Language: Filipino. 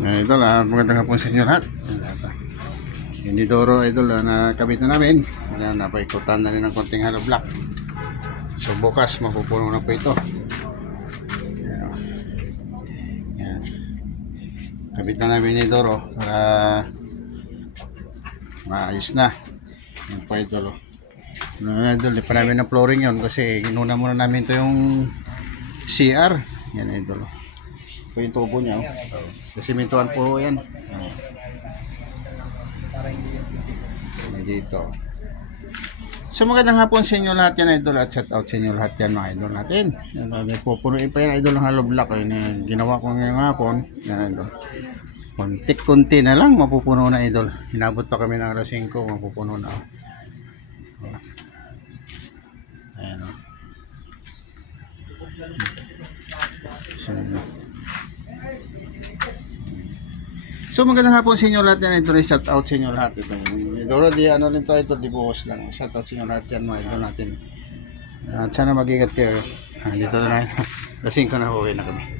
Idol, magandang hapon sa inyo lahat. Yung Nidoro idol na kabit na namin. Ayan, napaikutan na rin ng konting hollow block. So bukas mapupuno na po ito. Ayan, o. Ayan. Kabit na namin Nidoro para maayos na. Ayan po idol. Idol, di pa namin na flooring yun kasi inuna muna namin ito yung CR. Yan idol. Ito yung tubo niya. Sa simentuhan po yan. Dito. So magandang hapon sa inyo lahat yan idol at shout out sa inyo lahat yan mga idol natin. Pupunuin pa yan idol ng hollow block. Ginawa ko ngayong hapon. Yan idol. Kunti na lang mapupuno na idol. Hinabot pa kami ng alas 5 mapupuno na. Ayan o. So magandang hapon sa inyo lahat yan. Ito rin shout out sa inyo lahat. Ito Doro di ano rin to ito di buhos lang. Shout out sa inyo lahat yan mga idol natin. At sana mag-ingat kayo. Dito na lang. Lasing ko na, uwi na kami.